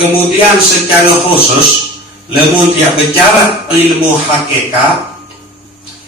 Kemudian secara khusus lamun dia bicara ilmu hakikat,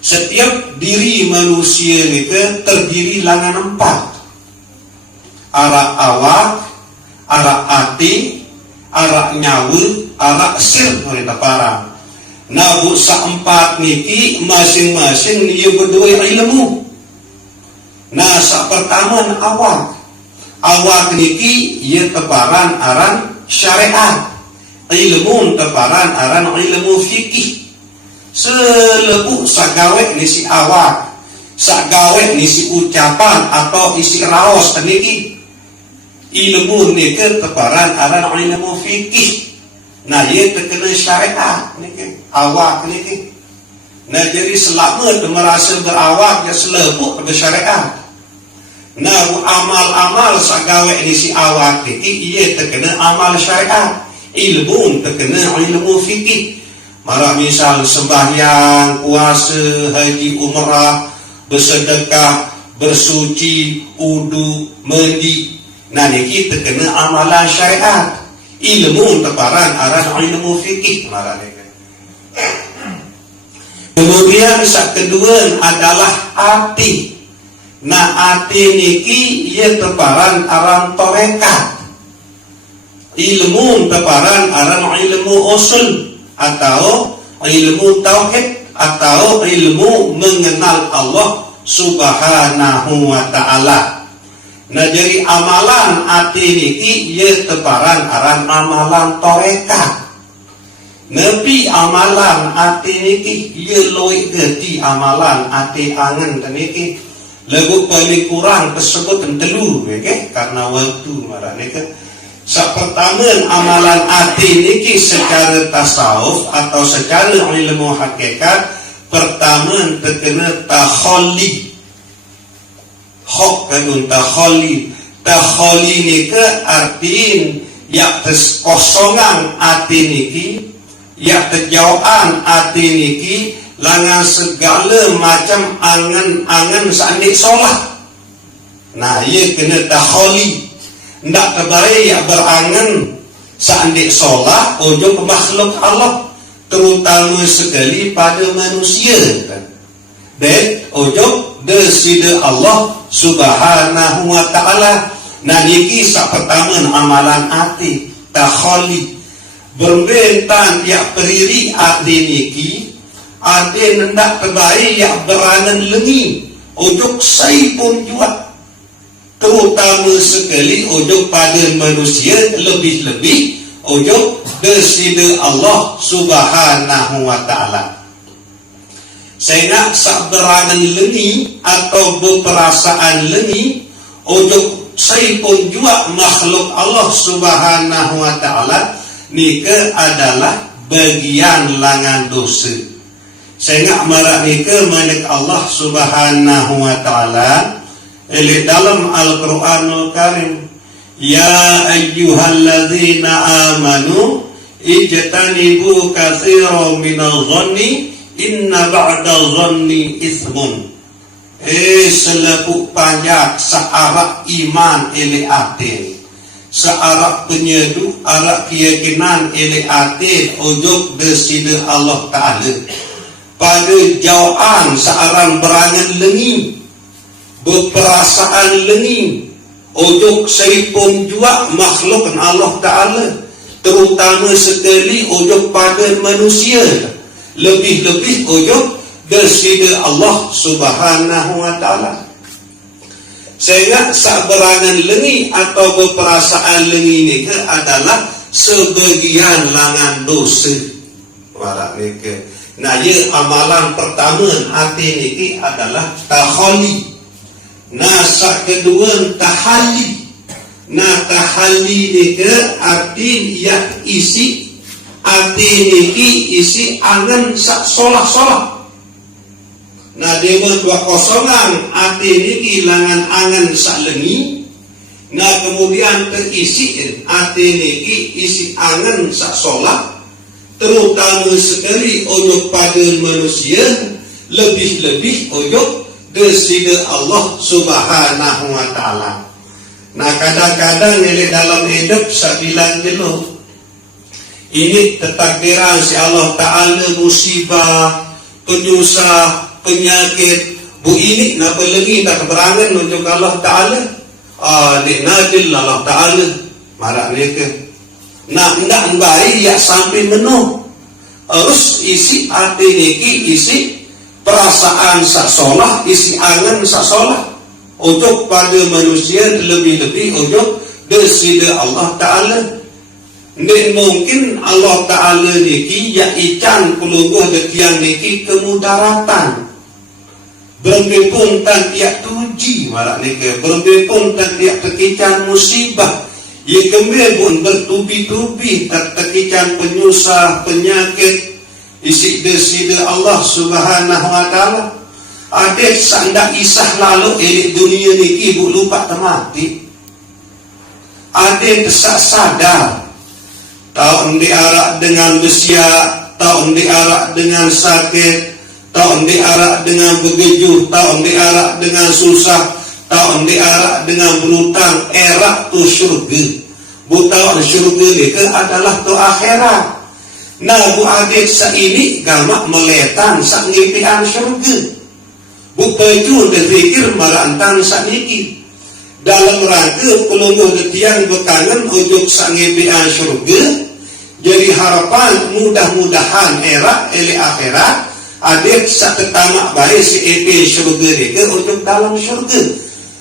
setiap diri manusia itu terdiri langan 4. Arak awak, arak hati, arak nyawa, arak sir mereka parang. Nah, sa-4 niki masing-masing dia berdua ilmu. Nah, sa pertama awak. Awak niki ia teparan aran syariat. Ilmu teparan aran ilmu fikih. Selebu sagawe ni si awak, sagawe ni si ucapan atau isi raos niki. Ilmu niki teparan aran ilmu fikih. Nah, ia terkena syariat niki, awak niki. Nah, jadi selamat merasa berawak ya selebuk bersyariat. Nah, amal-amal sagawe ni si awak niki ia terkena amal syariat. Ilmu terkena ilmu fikih. Mara misal sembahyang, puasa, haji, umrah, bersedekah, bersuci, wudu, mandi. Nah, niki terkena amalan syariat. Ilmu teparan arah ilmu fikih marah niki. Kemudian sak kedua adalah hati. Nah, hati niki ia teparan aran torekat. Ilmu teparan aran ilmu usul atau ilmu tauhid atau ilmu mengenal Allah Subhanahu wa ta'ala. Nah, jadi amalan hati niki ia teparan aran amalan torekat. Nepi amalan hati niki ia loi geti amalan hati angen niki. Lagu paling kurang tersebut telu okay? Karena waktu marah niki. Pertama amalan hati niki secara tasawuf atau secara ilmu hakikat, pertama terkena takholi. Hok kanun takholi. Takholi niki artiin ya kosongan hati niki, ya kejauhan hati niki langan segala macam angan-angan sandik solat. Nah, ia kena takholi. Ndak kebaik ya berangan sandik solat ojo makhluk Allah, terutama sekali pada manusia. Dan ojo desida Allah Subhanahu wa ta'ala. Nah, niki sak pertama amalan hati takholi. Berbentan ya periri hati niki hati ndak terbaik ya berangan lengi ojo sai pun juga, terutama sekali ojo pada manusia, lebih-lebih ojo desida Allah Subhanahu wa ta'ala. Sehingga sak berangan lengi atau berperasaan lengi ojo sai pun juga makhluk Allah Subhanahu wa ta'ala nika adalah bagian langan dosa. Sehingga marah nika manik Allah Subhanahu wa ta'ala dalam Al-Quranul Karim, ya ayyuhalladzina amanu ijtanibu katsiran minal dhanni inna ba'dal dhanni ismun. Selaku panjat searak iman ele ate, searak penyedu arak keyakinan ele ate ojok desida Allah Ta'ala. Pada jauhan searang berangan lengi, berperasaan lengi ojok seripun juga makhluk Allah Ta'ala, terutama sekali ojok pada manusia, lebih-lebih ojok desida Allah Subhanahu wa ta'ala. Sehingga saberangan lengi atau berperasaan lengi ini adalah sebagian langan dosa. Nah, ya amalan pertama hati ini adalah takholi. Nah, sak kedua tahali. Nah, tahali ini arti yang isi hati ini isi angan sak solah-solah. Nah, dewa dua kosongan hati ini kehilangan angan sak lengi. Nah, kemudian terisi hati ini isi angan sak solah, terutama sekali ojok pada manusia, lebih-lebih ojok desida Allah Subhanahu wa ta'ala. Nah, kadang-kadang ini dalam hidup saya bilang dulu, Ini ketakdiran si Allah Ta'ala, musibah, penyusah, penyakit. Bu ini napa lagi tak keberangan menunjuk Allah Ta'ala. Dik nadil Allah Ta'ala. Marah mereka. Nak hendak baik ya sampai menuh. Harus isi hati niki, isi perasaan sak solah, isi angan sak solah. Untuk pada manusia lebih-lebih untuk desida Allah Ta'ala. Nek mungkin Allah Ta'ala niki ya ikan pelungguh detiang niki kemudaratan. Berempun tan tiak tuji marak niki. Berempun tan tiak tekican musibah. Ia kembali pun bertubi-tubi tak tekican penyusah, penyakit. Isi desida Allah Subhanahu Wa Ta'ala. Adik sandak isah lalu elik dunia niki bu lupa temati. Adik tesak sadar. Tahun diarak dengan besiak, tahun diarak dengan sakit, tahun diarak dengan begejuh, tahun diarak dengan susah, tahun diarak dengan berutang. Erak tu syurga. Butawan syurga ni ke adalah tu akhirat. Nah bu adik sa ini gamak meletan sak ngipian syurga. Bukaju dan fikir marantang sa niki. Dalam rangka pelungguh detiang bekangan ujuk sak ngipian syurga. Jadi harapan mudah-mudahan era ele akhirat adik sak ketamak baik si EP syurga dia untuk dalam syurga.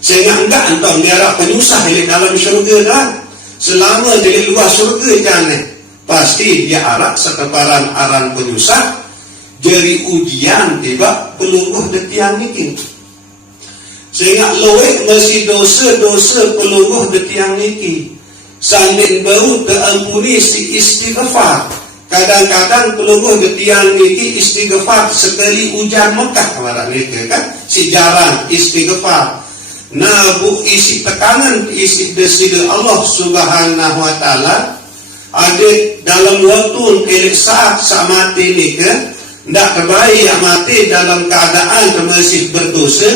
Sehingga enggak entong diarah penyusah ele dalam syurga dah. Selama jadi luar syurga jangan pasti dia arak sekeparan aran penyusah. Jadi ujian tiba pelungguh detiang niki. Sehingga loek masih dosa-dosa pelungguh detiang niki. Sandin baru terampuni si istighfar. Kadang-kadang pelungguh detiang niki istighfar sekali hujan Mekah kemarin niki kan. Si jarang istighfar. Nah bu isi tekanan isi desida Allah Subhanahu Wa Ta'ala. Adik dalam waktu elik saat mati niki ndak kebaik mati dalam keadaan masih berdosa.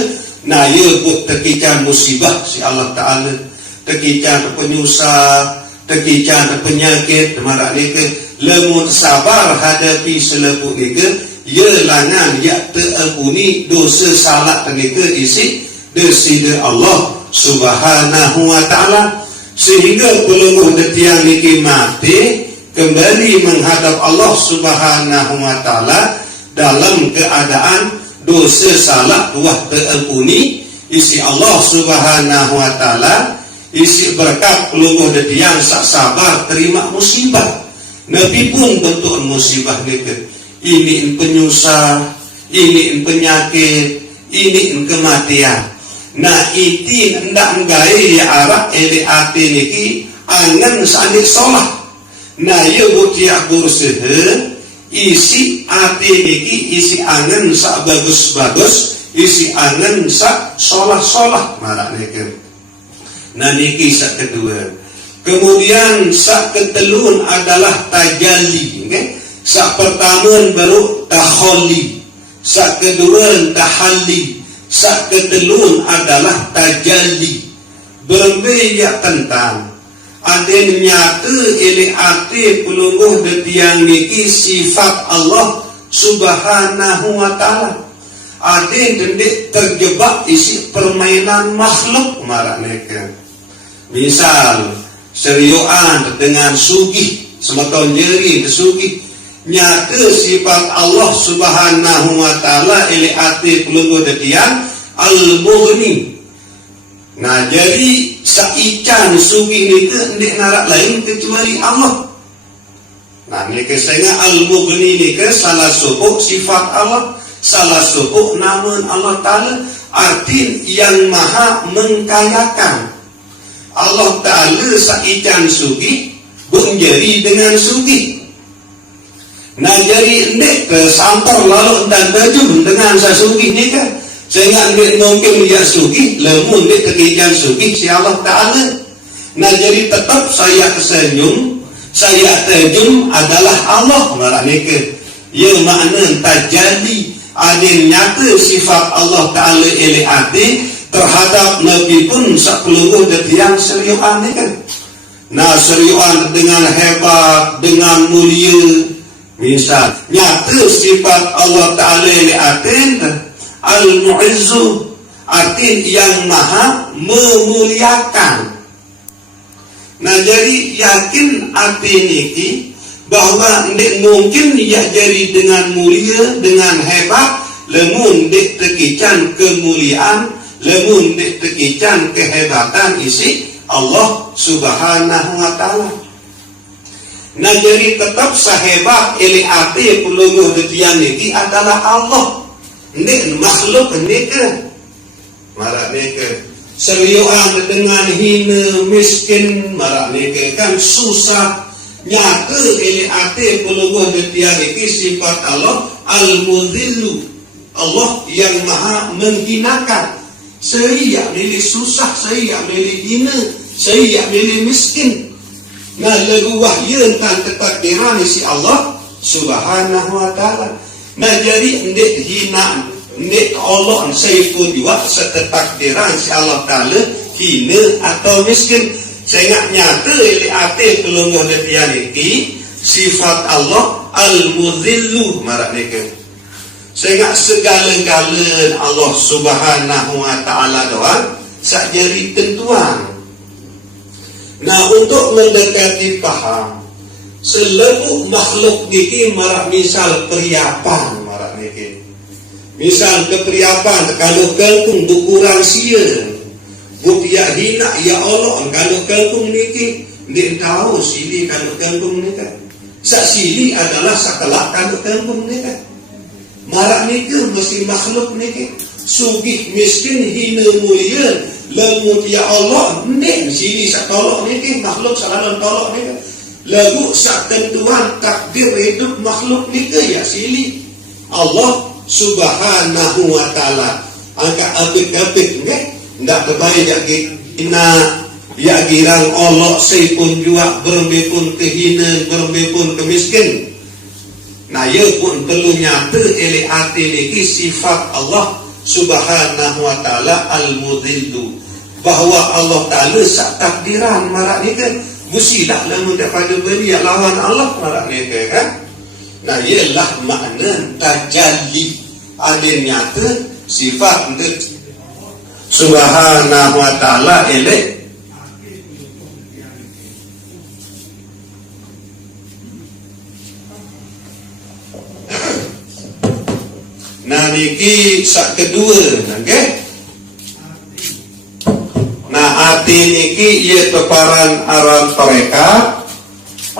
Nah ia bu tekican musibah si Allah Ta'ala. Tekican penyusah, tekican penyakit, marak nike, lemut sabar hadapi selepuk nike, ia langan ya terampuni dosa salah nike isi desida Allah Subhanahu Wa Ta'ala. Sehingga pelungguh detiang niki mati kembali menghadap Allah Subhanahu Wa Ta'ala dalam keadaan dosa salah tuah terampuni isi Allah Subhanahu Wa Ta'ala. Isi berkat pelungguh detiang sak sabar terima musibah. Nabi pun bentuk musibah nike. Ini penyusah, ini penyakit, ini kematian. Nah iti ndak nggae ya arak ele ati niki angen sanik solah. Nah ya bukiak berusaha isi ati niki isi angen sak bagus-bagus, isi angen sak solah-solah marak nike. Nah niki sak kedua. Kemudian sak ketelun adalah tajalli, okay? Sak pertama baru taholi, sak kedua tahalli, sak ketelun adalah tajalli. Berbeda tentang ada nyata ele ate pelungguh detiang niki sifat Allah Subhanahu Wa Ta'ala. Ada dendik terjebak isi permainan makhluk marak mereka. Misal serioan dengan sugih sematon jeri sugih nyata sifat Allah Subhanahu Wa Ta'ala ele ati pelungguh detiang al-mughni. Nah jadi saican sugih itu ndik narak lain kecuali Allah. Nah mereka sehingga al-mughni ni ke salah satu sifat Allah, salah satu nama Allah Ta'ala, arti yang maha mengkayakan. Allah Ta'ala saican sugih menjadi dengan sugih. Nah jadi ndek kesampar lalu dan tajum dengan sasugih ni kan. Sehingga ndek mungkin dia sugih, lemun ndek kekijan sugih si Allah Ta'ala. Nah jadi tetap saya kesenyum, saya tajum adalah Allah malah nikah. Ya makna tajali adil nyata sifat Allah Ta'ala ele ati terhadap Nabi pun sepuluh detiang serius kan. Nah seriuan dengan hebat, dengan mulia. Misal nyata sifat Allah Ta'ala li atin al-mu'izzu, artin yang maha memuliakan. Nah jadi yakin arti niki bahwa ndik mungkin ia jadi dengan mulia, dengan hebat, lemun ndik tekican kemuliaan, lemun ndik tekican kehebatan isi Allah Subhanahu wa Ta'ala. Nah jadi tetap sahebat ili ati pelungguh detian niki adalah Allah. Ndik makhluk niki. Marak niki seriuan dengan hina miskin, marak niki kan susah. Nyata ili ati pelungguh detian niki sifat Allah al-mudhillu, Allah yang maha menghinakan. Saya milih susah, saya milih hina, saya milih miskin. Nah lagu wahyu tentang ketakdiran si Allah Subhanahu wa Ta'ala. Nah jadi ndik hina, ndik Allah saya pun juga setakdiran si Allah Ta'ala hina atau miskin. Saya nyata ili ati pelungguh detian iki sifat Allah al-mudhillu, marak niki. Saya segala-galanya Allah Subhanahu wa Ta'ala doang sak jari tentuan. Nah untuk mendekati paham seluruh makhluk niki marak misal periapan, marak niki. Misal keperiapan kalau kangkung bukurang sia, buk ya hina ya Allah kalau kangkung niki ndik tahu sili kalau kangkung niki. Sak sili adalah sakelak kalau kangkung niki. Marak niki mesti makhluk niki sugih miskin hina mulia. Lamun ya Allah ndik sini sak tolok niki makhluk sakalon tolok niki. Lagu sak tentuan takdir hidup makhluk niki ya sili Allah Subhanahu wa Ta'ala. Angka apik-apik nggih ndak terbaik ya kina ya girang Allah sei pun juga berembe pun kehina, berembe pun kemiskin. Nah ya pun perlu nyata ili ati niki sifat Allah Subhanahu wa Ta'ala al-mudhillu, bahwa Allah Ta'ala sak takdiran marak ni kan busilah lamun daripada beri lawan Allah marak ni kan. Nah ialah makna tajalli adil nyata sifat Subhanahu wa Ta'ala elek. Nah niki sak kedua nggih. Nah ati niki ieu teparan aran toreka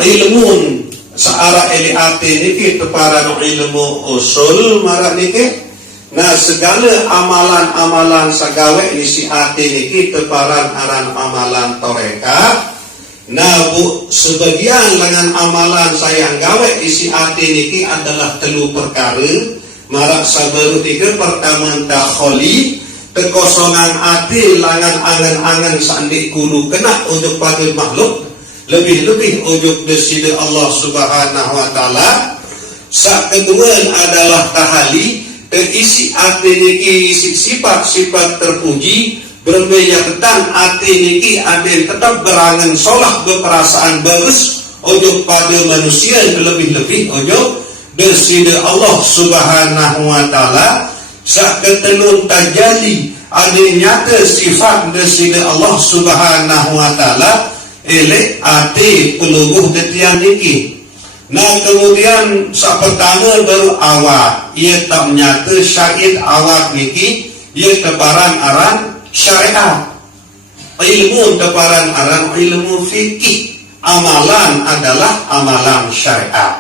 ilmun saara eli ati niki teparan ilmu usul marak niki. Nah segala amalan-amalan sagawe isi ati niki teparan aran amalan toreka. Nah bu sebagian dengan amalan sayang gawe isi ati niki adalah telu perkara. Marak sabaru tiga pertama dakholi kekosongan hati langan angan-angan sandik kudu kena ujuk pada makhluk lebih-lebih ujuk desida Allah Subhanahu wa Ta'ala. Sak kedua adalah tahali terisi hati niki isi sifat-sifat terpuji bermeja ketan hati niki adil tetap berangan solah berperasaan bagus ujuk pada manusia lebih-lebih ujuk desida Allah Subhanahu wa Ta'ala. Sak ketelun tajali ada nyata sifat desida Allah Subhanahu wa Ta'ala elek ati pelungguh detian niki. Nah kemudian sak pertama baru awak ia tak nyata syahid awak niki ia teparan aran syariat, ilmu teparan aran ilmu fikih, amalan adalah amalan syariat.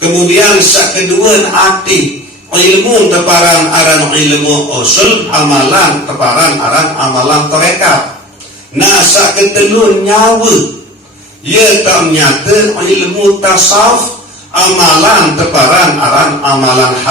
Kemudian sak kedua hati ilmu teparan aran ilmu usul, amalan teparan aran amalan toreka. Nah sak ketelun nyawa ia tak nyata ilmu tasawuf, amalan teparan aran amalan hak.